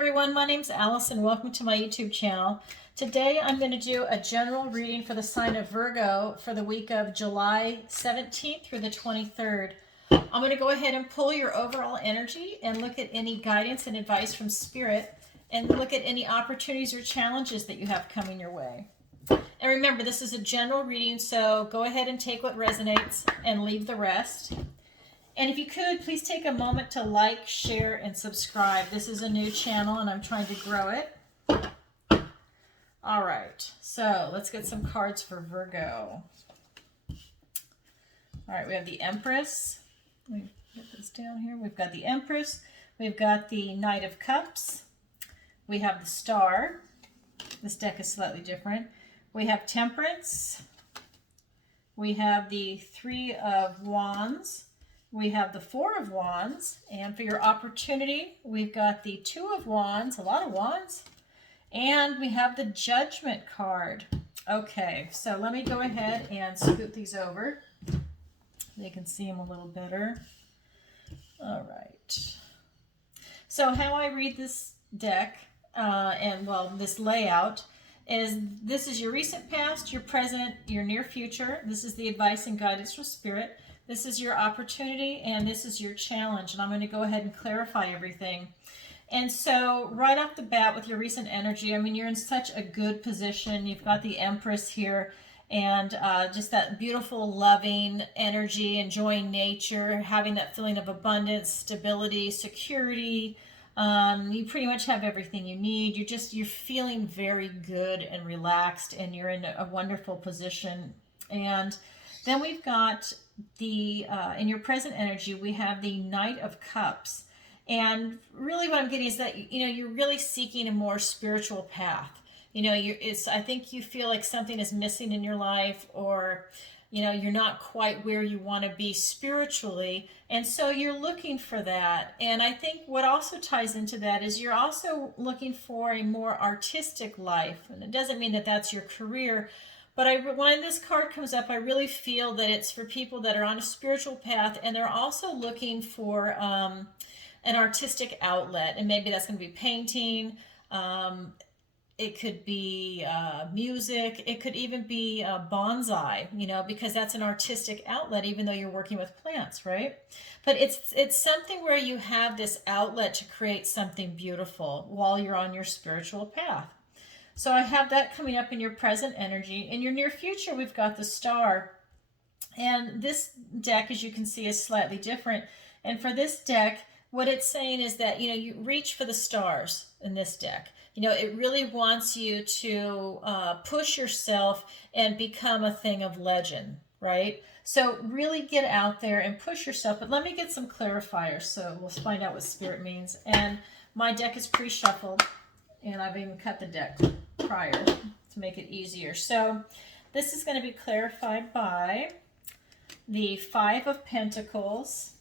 everyone, my name's Alice and welcome to my YouTube channel. Today I'm going to do a general reading for the sign of Virgo for the week of July 17th through the 23rd. I'm going to go ahead and pull your overall energy and look at any guidance and advice from Spirit and look at any opportunities or challenges that you have coming your way. And remember, this is a general reading, so go ahead and take what resonates and leave the rest. And if you could, please take a moment to like, share, and subscribe. This is a new channel and I'm trying to grow it. All right, so let's get some cards for Virgo. All right, we have the Empress. Let me get this down here. We've got the Empress. We've got the Knight of Cups. We have the Star. This deck is slightly different. We have Temperance. We have the Three of Wands. We have the Four of Wands, and for your opportunity, we've got the Two of Wands, a lot of wands, and we have the Judgment card. Okay, so let me go ahead and scoot these over. You can see them a little better. All right. So how I read this deck, this layout, is this is your recent past, your present, your near future. This is the advice and guidance from Spirit. This is your opportunity, and this is your challenge. And I'm going to go ahead and clarify everything. And so right off the bat with your recent energy, I mean, you're in such a good position. You've got the Empress here and just that beautiful, loving energy, enjoying nature, having that feeling of abundance, stability, security. You pretty much have everything you need. You're feeling very good and relaxed, and you're in a wonderful position. And then we've got the, in your present energy, we have the Knight of Cups. And really what I'm getting is that, you're really seeking a more spiritual path. I think you feel like something is missing in your life, or, you're not quite where you want to be spiritually. And so you're looking for that. And I think what also ties into that is you're also looking for a more artistic life. And it doesn't mean that that's your career, but when this card comes up, I really feel that it's for people that are on a spiritual path, and they're also looking for an artistic outlet. And maybe that's going to be painting. It could be music. It could even be bonsai, because that's an artistic outlet, even though you're working with plants, right? But it's something where you have this outlet to create something beautiful while you're on your spiritual path. So I have that coming up in your present energy. In your near future, we've got the Star. And this deck, as you can see, is slightly different. And for this deck, what it's saying is that, you reach for the stars in this deck. It really wants you to push yourself and become a thing of legend, right? So really get out there and push yourself. But let me get some clarifiers so we'll find out what Spirit means. And my deck is pre-shuffled, and I've even cut the deck prior to make it easier. So this is going to be clarified by the Five of Pentacles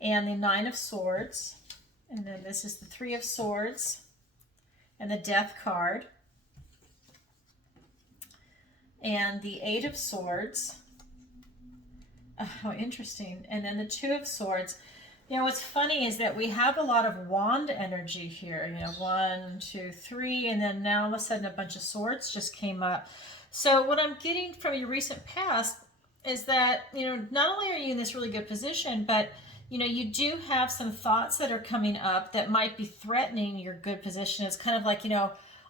and the Nine of Swords. And then this is the Three of Swords and the Death card. And the Eight of Swords. Oh, how interesting. And then the Two of Swords. What's funny is that we have a lot of wand energy here. 1, 2, 3, and then now all of a sudden a bunch of swords just came up. So what I'm getting from your recent past is that, not only are you in this really good position, but, you do have some thoughts that are coming up that might be threatening your good position. It's kind of like,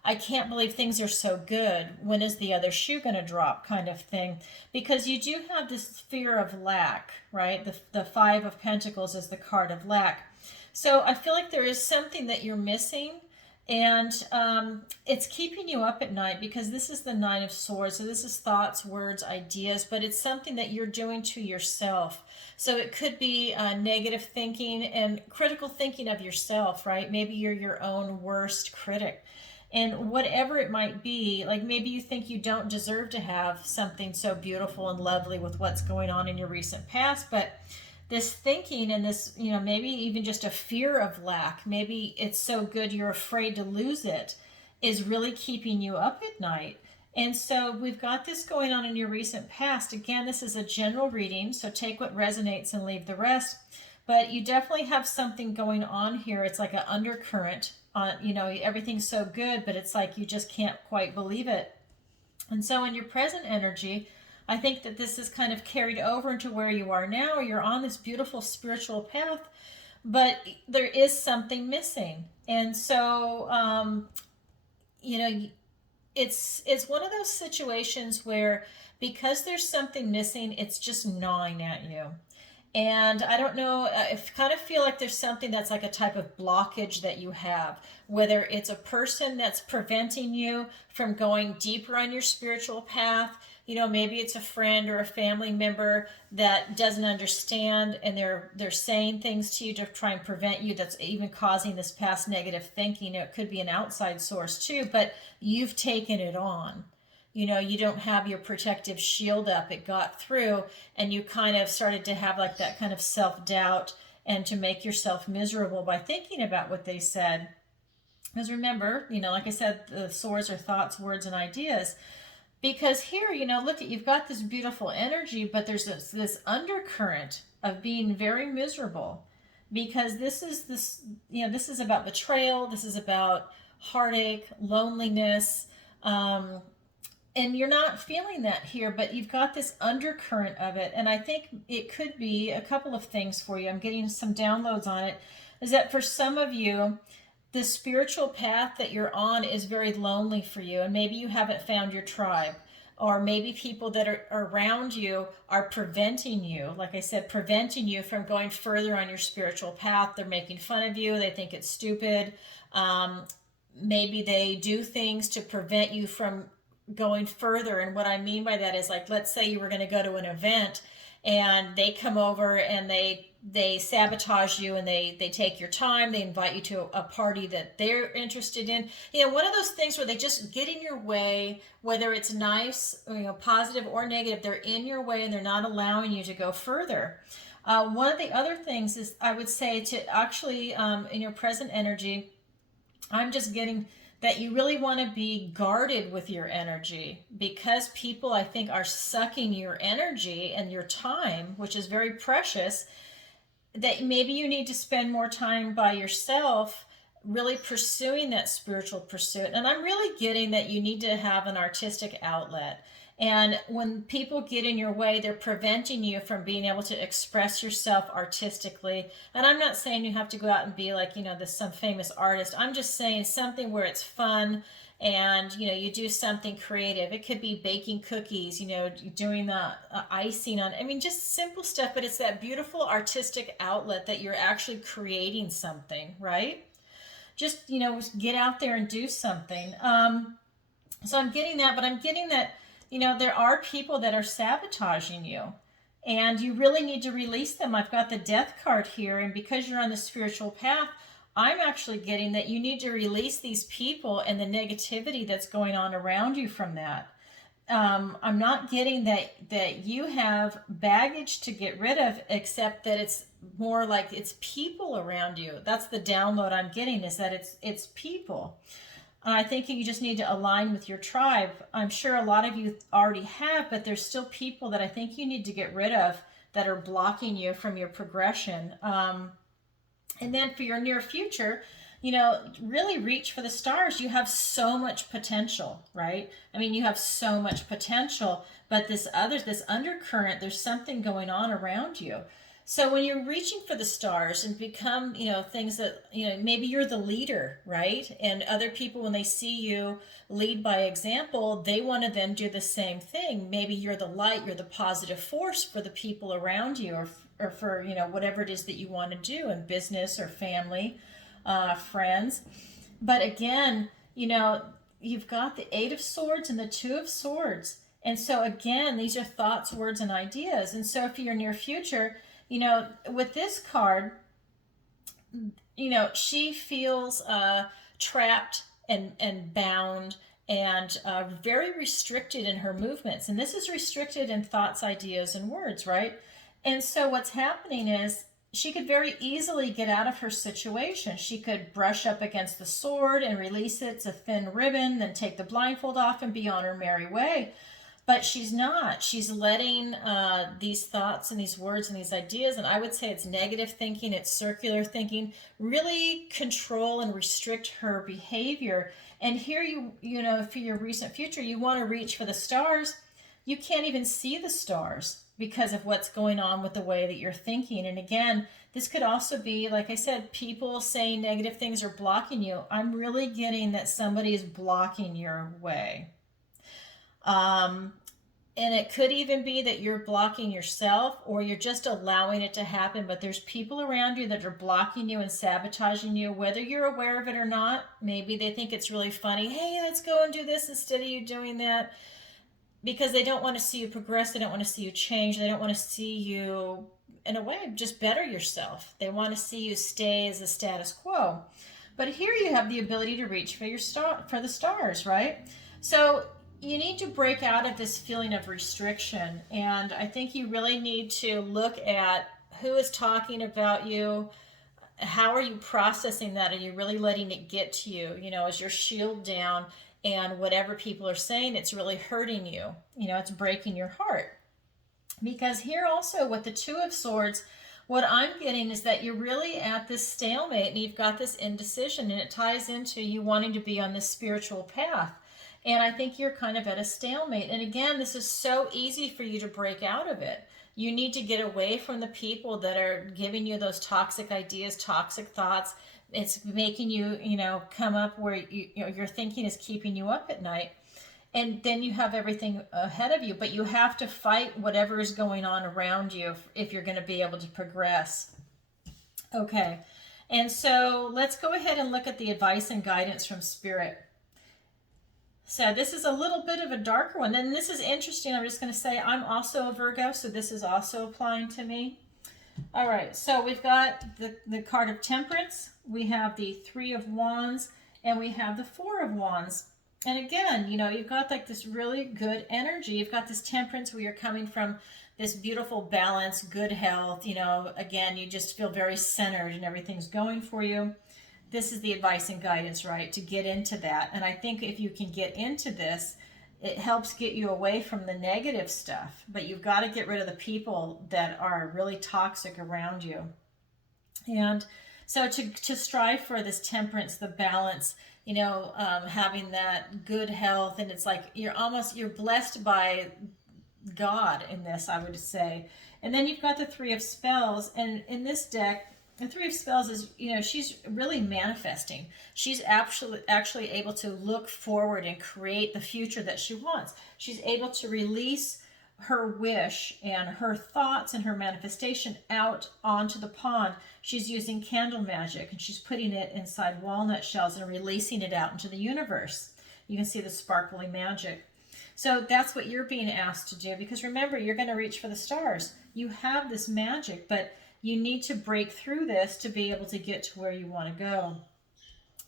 I can't believe things are so good. When is the other shoe going to drop kind of thing? Because you do have this fear of lack, right? The Five of Pentacles is the card of lack. So I feel like there is something that you're missing, and it's keeping you up at night, because this is the Nine of Swords. So this is thoughts, words, ideas, but it's something that you're doing to yourself. So it could be negative thinking and critical thinking of yourself, right? Maybe you're your own worst critic. And whatever it might be, like maybe you think you don't deserve to have something so beautiful and lovely with what's going on in your recent past, but this thinking and this, maybe even just a fear of lack, maybe it's so good you're afraid to lose it, is really keeping you up at night. And so we've got this going on in your recent past. Again, this is a general reading, so take what resonates and leave the rest. but you definitely have something going on here. It's like an undercurrent on, you know, everything's so good, but it's like you just can't quite believe it. And so in your present energy, I think that this is kind of carried over into where you are now. You're on this beautiful spiritual path, but there is something missing. And so, you know, it's one of those situations where because there's something missing, it's just gnawing at you. And I don't know, I kind of feel like there's something that's like a type of blockage that you have, whether it's a person that's preventing you from going deeper on your spiritual path. You know, maybe it's a friend or a family member that doesn't understand, and they're saying things to you to try and prevent you, that's even causing this past negative thinking. It could be an outside source too, but you've taken it on. You know, you don't have your protective shield up. It got through, and you kind of started to have like that kind of self-doubt and to make yourself miserable by thinking about what they said. Because remember, you know, like I said, the swords are thoughts, words, and ideas. Because here, you know, look at, you've got this beautiful energy, but there's this undercurrent of being very miserable, because you know, this is about betrayal. This is about heartache, loneliness, and you're not feeling that here, but you've got this undercurrent of it. And I think it could be a couple of things for you. I'm getting some downloads on it. Is that for some of you, the spiritual path that you're on is very lonely for you, and maybe you haven't found your tribe, or maybe people that are around you are preventing you, like I said, preventing you from going further on your spiritual path. They're making fun of you. They think it's stupid. Maybe they do things to prevent you from going further. And what I mean by that is, like, let's say you were going to go to an event and they come over and they sabotage you, and they take your time. They invite you to a party that they're interested in. You know, one of those things where they just get in your way, whether it's nice, you know, positive or negative, they're in your way and they're not allowing you to go further. One of the other things is, I would say, to actually, in your present energy, I'm just getting that you really want to be guarded with your energy, because people, I think, are sucking your energy and your time, which is very precious, that maybe you need to spend more time by yourself, really pursuing that spiritual pursuit. And I'm really getting that you need to have an artistic outlet. And when people get in your way, they're preventing you from being able to express yourself artistically. And I'm not saying you have to go out and be like, you know, some famous artist. I'm just saying something where it's fun, and, you know, you do something creative. It could be baking cookies, you know, doing the icing on, I mean, just simple stuff, but it's that beautiful artistic outlet that you're actually creating something, right? Just, you know, get out there and do something. So I'm getting that, but I'm getting that, you know, there are people that are sabotaging you, and you really need to release them. I've got the Death card here, and because you're on the spiritual path, I'm actually getting that you need to release these people and the negativity that's going on around you from that. I'm not getting that you have baggage to get rid of, except that it's more like it's people around you. That's the download I'm getting, is that it's people. I think you just need to align with your tribe. I'm sure a lot of you already have, but there's still people that I think you need to get rid of that are blocking you from your progression. And then for your near future, you know, really reach for the stars. You have so much potential, right? I mean, you have so much potential, but this undercurrent, there's something going on around you. So when you're reaching for the stars and become, you know, things that, you know, maybe you're the leader, right? And other people, when they see you lead by example, they want to then do the same thing. Maybe you're the light, you're the positive force for the people around you, or for, you know, whatever it is that you want to do in business or family, friends. But again, you know, you've got the Eight of Swords and the Two of Swords. And so again, these are thoughts, words, and ideas. And so for your near future, you know, with this card, you know, she feels trapped and bound and very restricted in her movements. And this is restricted in thoughts, ideas, and words, right? And so what's happening is she could very easily get out of her situation. She could brush up against the sword and release it. It's a thin ribbon, then take the blindfold off and be on her merry way. but she's not. She's letting these thoughts and these words and these ideas, and I would say it's negative thinking, it's circular thinking, really control and restrict her behavior. And here you know, for your recent future, you want to reach for the stars. You can't even see the stars because of what's going on with the way that you're thinking. And again, this could also be, like I said, people saying negative things are blocking you. I'm really getting that somebody is blocking your way. And it could even be that you're blocking yourself, or you're just allowing it to happen, but there's people around you that are blocking you and sabotaging you, whether you're aware of it or not. Maybe they think it's really funny. Hey, let's go and do this instead of you doing that, because they don't want to see you progress. They don't want to see you change. They don't want to see you, in a way, just better yourself. They want to see you stay as the status quo. But here you have the ability to reach for for the stars, right? So you need to break out of this feeling of restriction. And I think you really need to look at who is talking about you. How are you processing that? Are you really letting it get to you? You know, is your shield down, and whatever people are saying, it's really hurting you? You know, it's breaking your heart. Because here also with the Two of Swords, what I'm getting is that you're really at this stalemate, and you've got this indecision, and it ties into you wanting to be on this spiritual path. And I think you're kind of at a stalemate. And again, this is so easy for you to break out of it. You need to get away from the people that are giving you those toxic ideas, toxic thoughts. It's making you, you know, come up where your thinking is keeping you up at night. And then you have everything ahead of you, but you have to fight whatever is going on around you if you're going to be able to progress. Okay. And so let's go ahead and look at the advice and guidance from Spirit. So this is a little bit of a darker one. Then this is interesting. I'm just going to say I'm also a Virgo, so this is also applying to me. All right, so we've got the card of Temperance. We have the Three of Wands, and we have the Four of Wands. And again, you know, you've got like this really good energy. You've got this Temperance where you're coming from this beautiful balance, good health. You know, again, you just feel very centered and everything's going for you. This is the advice and guidance, right, to get into that. And I think if you can get into this, it helps get you away from the negative stuff. But you've got to get rid of the people that are really toxic around you. And so to strive for this temperance, the balance, you know, having that good health, and it's like you're blessed by God in this, I would say. And then you've got the Three of Spells, and in this deck, the Three of Spells is, you know, she's really manifesting. She's actually able to look forward and create the future that she wants. She's able to release her wish and her thoughts and her manifestation out onto the pond. She's using candle magic, and she's putting it inside walnut shells and releasing it out into the universe. You can see the sparkly magic. So that's what you're being asked to do, because remember, you're going to reach for the stars. You have this magic, but you need to break through this to be able to get to where you want to go.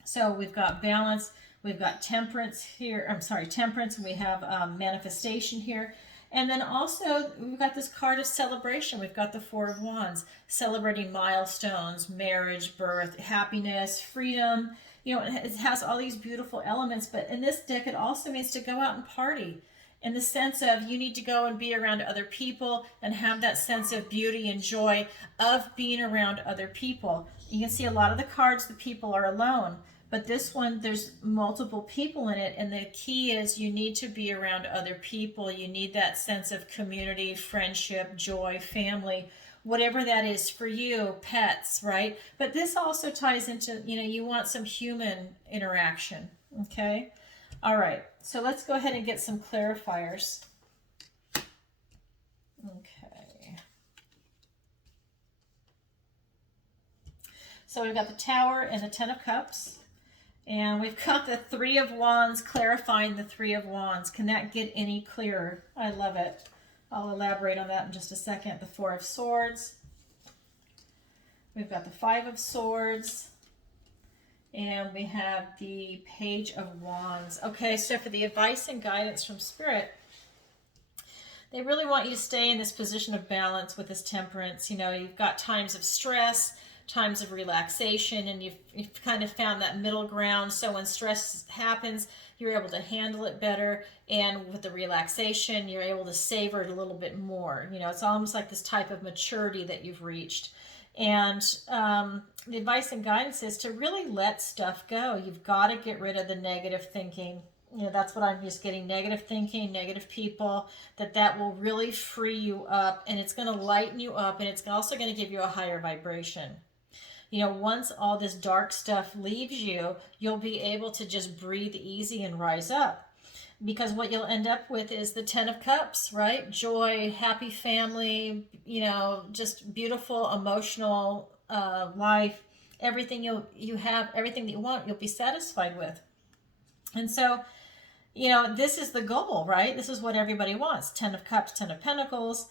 So we've got balance, we've got temperance here. I'm sorry, temperance, and we have manifestation here. And then also we've got this card of celebration. We've got the Four of Wands, celebrating milestones, marriage, birth, happiness, freedom. You know, it has all these beautiful elements, but in this deck, it also means to go out and party, in the sense of you need to go and be around other people and have that sense of beauty and joy of being around other people. You can see a lot of the cards, the people are alone, but this one, there's multiple people in it, and the key is you need to be around other people. You need that sense of community, friendship, joy, family, whatever that is for you, pets, right? But this also ties into, you know, you want some human interaction, okay? All right, so let's go ahead and get some clarifiers. Okay. So we've got the Tower and the Ten of Cups. And we've got the Three of Wands, clarifying the Three of Wands. Can that get any clearer? I love it. I'll elaborate on that in just a second. The Four of Swords. We've got the Five of Swords. And we have the Page of Wands. Okay, so for the advice and guidance from Spirit, they really want you to stay in this position of balance with this temperance. You know, you've got times of stress, times of relaxation, and you've kind of found that middle ground. So when stress happens, you're able to handle it better, and with the relaxation, you're able to savor it a little bit more. You know, it's almost like this type of maturity that you've reached. And the advice and guidance is to really let stuff go. You've got to get rid of the negative thinking. You know, that's what I'm just getting: negative thinking, negative people, that will really free you up, and it's going to lighten you up, and it's also going to give you a higher vibration. You know, once all this dark stuff leaves you, you'll be able to just breathe easy and rise up. Because what you'll end up with is the 10 of Cups, right? Joy, happy family, you know, just beautiful, emotional life. Everything you have, everything that you want, you'll be satisfied with. And so, you know, this is the goal, right? This is what everybody wants. 10 of Cups, 10 of Pentacles.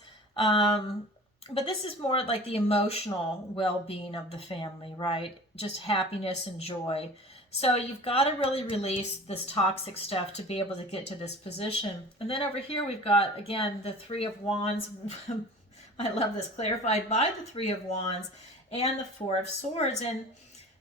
But this is more like the emotional well-being of the family, right? Just happiness and joy. So you've got to really release this toxic stuff to be able to get to this position. And then over here we've got, again, the Three of Wands. I love this, clarified by the Three of Wands and the Four of Swords. And,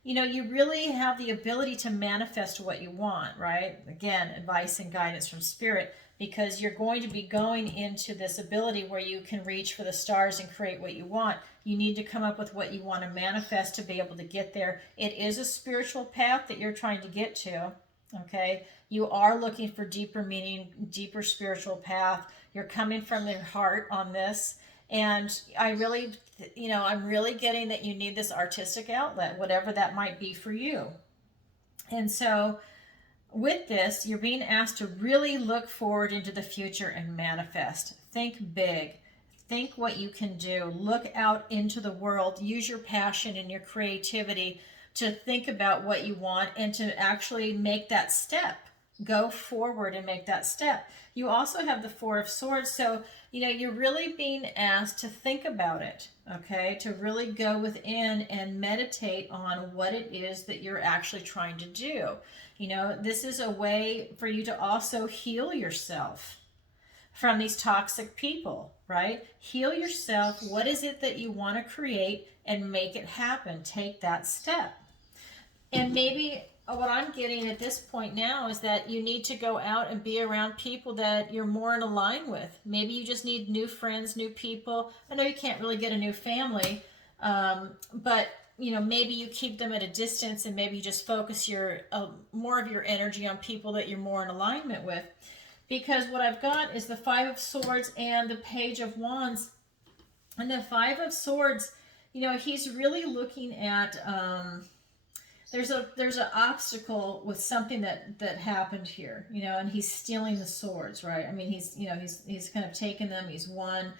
you know, you really have the ability to manifest what you want, right? Again, advice and guidance from Spirit, because you're going to be going into this ability where you can reach for the stars and create what you want. You need to come up with what you want to manifest to be able to get there. It is a spiritual path that you're trying to get to, okay? You are looking for deeper meaning, deeper spiritual path. You're coming from your heart on this. And I really, you know, I'm really getting that you need this artistic outlet, whatever that might be for you. And so with this, you're being asked to really look forward into the future and manifest. Think big. Think what you can do. Look out into the world. Use your passion and your creativity to think about what you want and to actually make that step. Go forward and make that step. You also have the Four of Swords. So, you know, you're really being asked to think about it, okay? To really go within and meditate on what it is that you're actually trying to do. You know, this is a way for you to also heal yourself from these toxic people, right? Heal yourself. What is it that you want to create and make it happen? Take that step. And maybe what I'm getting at this point now is that you need to go out and be around people that you're more in line with. Maybe you just need new friends, new people. I know you can't really get a new family, but you know, maybe you keep them at a distance and maybe you just focus your more of your energy on people that you're more in alignment with. Because what I've got is the Five of Swords and the Page of Wands. And the Five of Swords, you know, he's really looking at there's an obstacle with something that happened here, you know, and he's stealing the swords, right? I mean, he's kind of taken them, he's won.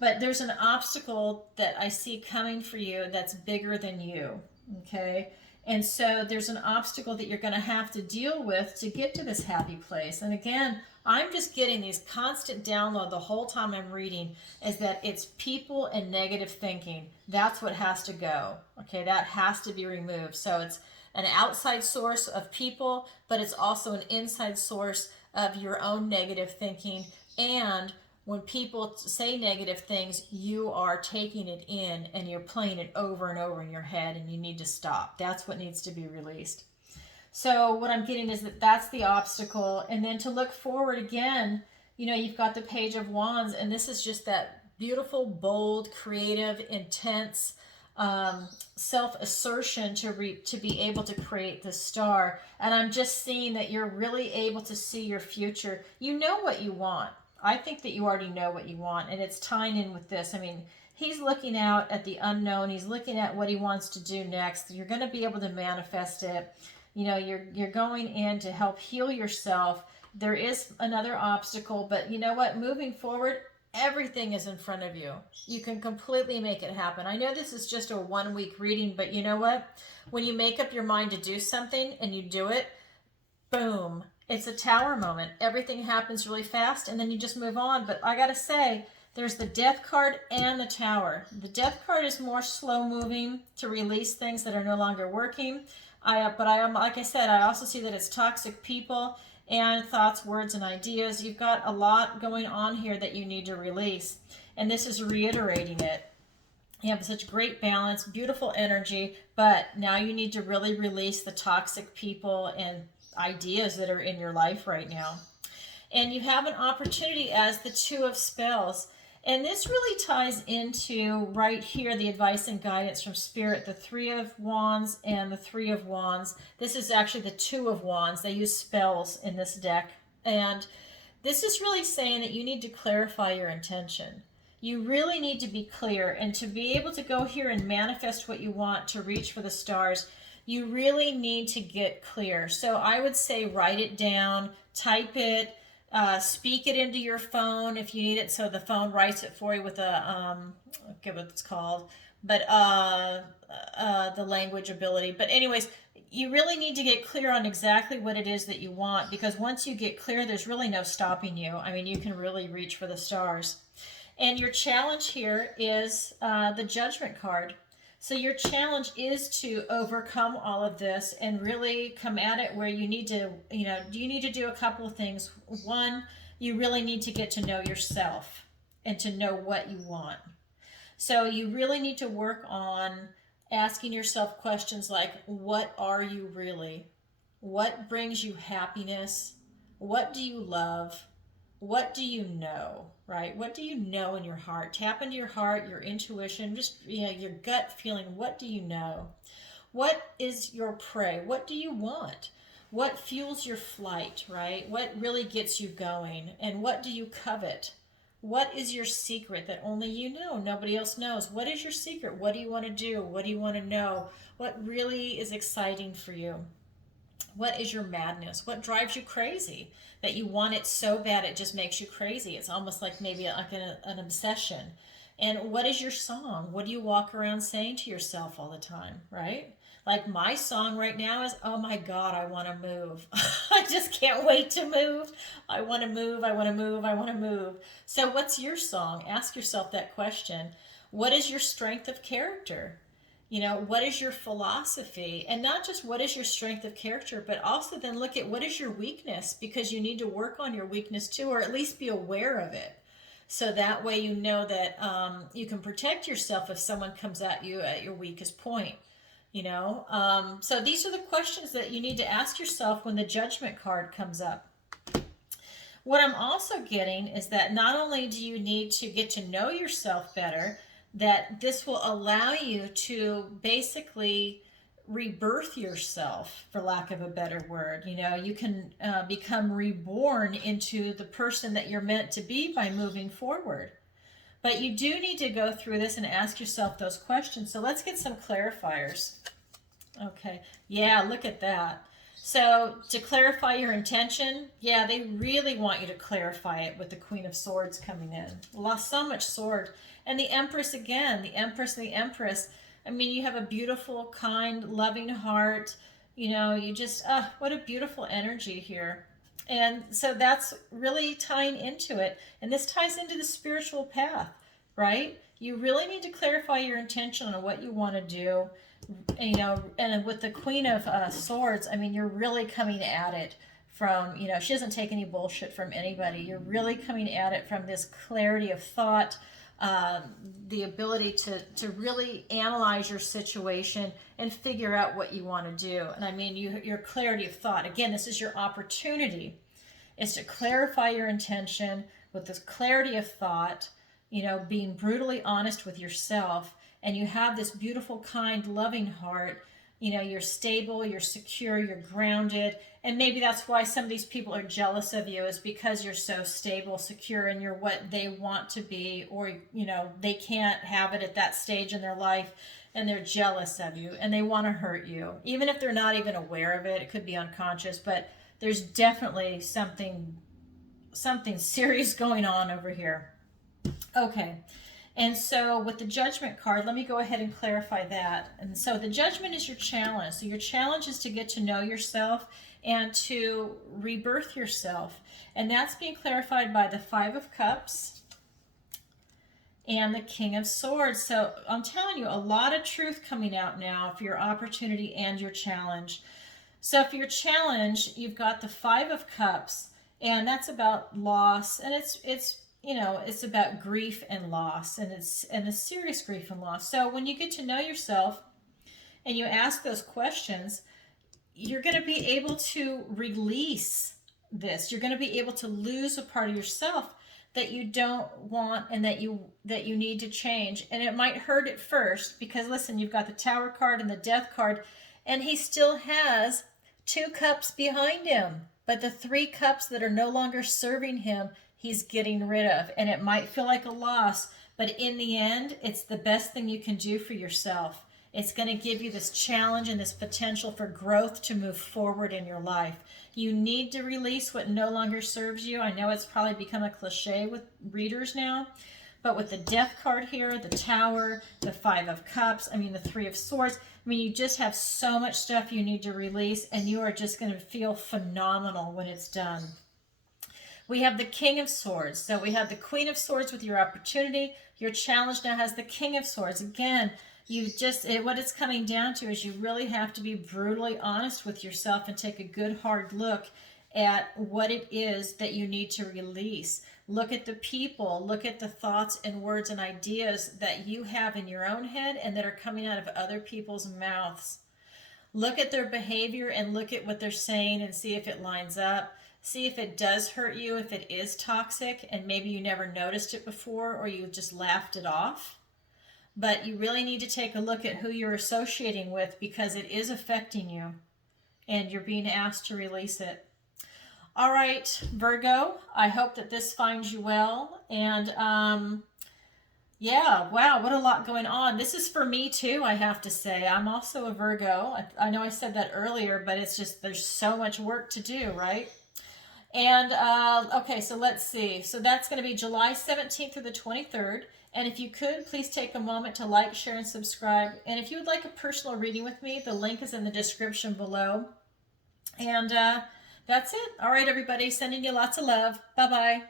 But there's an obstacle that I see coming for you that's bigger than you, okay? And so there's an obstacle that you're going to have to deal with to get to this happy place. And again, I'm just getting these constant download the whole time I'm reading is that it's people and negative thinking. That's what has to go, okay? That has to be removed. So it's an outside source of people, but it's also an inside source of your own negative thinking. And when people say negative things, you are taking it in and you're playing it over and over in your head, and you need to stop. That's what needs to be released. So what I'm getting is that that's the obstacle. And then to look forward again, you know, you've got the Page of Wands, and this is just that beautiful, bold, creative, intense self-assertion to be able to create the star. And I'm just seeing that you're really able to see your future. You know what you want. I think that you already know what you want, and it's tying in with this. I mean, he's looking out at the unknown. He's looking at what he wants to do next. You're going to be able to manifest it. You know, you're going in to help heal yourself. There is another obstacle, but you know what? Moving forward, everything is in front of you. You can completely make it happen. I know this is just a 1-week reading, but you know what? When you make up your mind to do something and you do it, boom. It's a tower moment. Everything happens really fast, and then you just move on. But I got to say, there's the Death card and the Tower. The Death card is more slow-moving to release things that are no longer working. But I am, like I said, I also see that it's toxic people and thoughts, words, and ideas. You've got a lot going on here that you need to release, and this is reiterating it. You have such great balance, beautiful energy, but now you need to really release the toxic people and ideas that are in your life right now. And you have an opportunity as the Two of Spells. And this really ties into right here the advice and guidance from Spirit, the Three of Wands and the Three of Wands. This is actually the Two of Wands. They use spells in this deck. And this is really saying that you need to clarify your intention. You really need to be clear, and to be able to go here and manifest what you want, to reach for the stars, you really need to get clear. So I would say write it down, type it, speak it into your phone if you need it, so the phone writes it for you with a, I forget what it's called, but the language ability. But anyways, you really need to get clear on exactly what it is that you want, because once you get clear, there's really no stopping you. I mean, you can really reach for the stars. And your challenge here is the Judgment card. So your challenge is to overcome all of this and really come at it where you need to, you need to do a couple of things. One, you really need to get to know yourself and to know what you want. So you really need to work on asking yourself questions like, what are you really? What brings you happiness? What do you love? What do you know, right? What do you know in your heart? Tap into your heart, your intuition, just your gut feeling. What do you know? What is your prey? What do you want? What fuels your flight, right? What really gets you going? And what do you covet? What is your secret that only you know, nobody else knows? What is your secret? What do you want to do? What do you want to know? What really is exciting for you? What is your madness? What drives you crazy? That you want it so bad it just makes you crazy. It's almost like maybe like an obsession. And what is your song? What do you walk around saying to yourself all the time, right? Like my song right now is, oh my God, I want to move. I just can't wait to move. I want to move. I want to move. I want to move. So what's your song? Ask yourself that question. What is your strength of character? What is your philosophy? And not just what is your strength of character, but also then look at what is your weakness, because you need to work on your weakness too, or at least be aware of it. So that way you know that you can protect yourself if someone comes at you at your weakest point. So these are the questions that you need to ask yourself when the Judgment card comes up. What I'm also getting is that not only do you need to get to know yourself better, that this will allow you to basically rebirth yourself, for lack of a better word. You can become reborn into the person that you're meant to be by moving forward. But you do need to go through this and ask yourself those questions. So let's get some clarifiers. Okay, yeah, look at that. So to clarify your intention, yeah, they really want you to clarify it with the Queen of Swords coming in. Lost so much sword. And the Empress again, the Empress and the Empress. I mean, you have a beautiful, kind, loving heart. You just, what a beautiful energy here. And so that's really tying into it. And this ties into the spiritual path, right? You really need to clarify your intention on what you want to do. And with the Queen of Swords, I mean, you're really coming at it from, she doesn't take any bullshit from anybody. You're really coming at it from this clarity of thought, the ability to really analyze your situation and figure out what you want to do. And I mean, your clarity of thought, again, this is your opportunity, is to clarify your intention with this clarity of thought, being brutally honest with yourself. And you have this beautiful, kind, loving heart. You're stable, you're secure, you're grounded. And maybe that's why some of these people are jealous of you, is because you're so stable, secure, and you're what they want to be, or, they can't have it at that stage in their life, and they're jealous of you, and they want to hurt you. Even if they're not even aware of it, it could be unconscious, but there's definitely something serious going on over here. Okay. And so with the Judgment card, let me go ahead and clarify that. And so the Judgment is your challenge. So your challenge is to get to know yourself and to rebirth yourself. And that's being clarified by the Five of Cups and the King of Swords. So I'm telling you, a lot of truth coming out now for your opportunity and your challenge. So for your challenge, you've got the Five of Cups, and that's about loss. And it's you know, it's about grief and loss, and it's a serious grief and loss. So when you get to know yourself and you ask those questions, you're going to be able to release this. You're going to be able to lose a part of yourself that you don't want and that you need to change. And it might hurt at first because listen, you've got the Tower card and the Death card, and he still has 2 cups behind him. But the 3 cups that are no longer serving him, he's getting rid of. And it might feel like a loss, but in the end, it's the best thing you can do for yourself. It's going to give you this challenge and this potential for growth to move forward in your life. You need to release what no longer serves you. I know it's probably become a cliche with readers now, but with the Death card here, the Tower, the 5 of Cups, I mean the 3 of Swords, I mean, you just have so much stuff you need to release, and you are just going to feel phenomenal when it's done. We have the King of Swords. So we have the Queen of Swords with your opportunity. Your challenge now has the King of Swords. Again, what it's coming down to is you really have to be brutally honest with yourself and take a good hard look at what it is that you need to release. Look at the people, look at the thoughts and words and ideas that you have in your own head and that are coming out of other people's mouths. Look at their behavior and look at what they're saying and see if it lines up. See if it does hurt you, if it is toxic, and maybe you never noticed it before or you just laughed it off. But you really need to take a look at who you're associating with because it is affecting you and you're being asked to release it. All right, Virgo, I hope that this finds you well. And yeah, wow, what a lot going on. This is for me too, I have to say. I'm also a Virgo. I know I said that earlier, but it's just there's so much work to do, right? And okay, so let's see. So that's going to be July 17th through the 23rd. And if you could, please take a moment to like, share, and subscribe. And if you would like a personal reading with me, the link is in the description below. And that's it. All right, everybody, sending you lots of love. Bye-bye.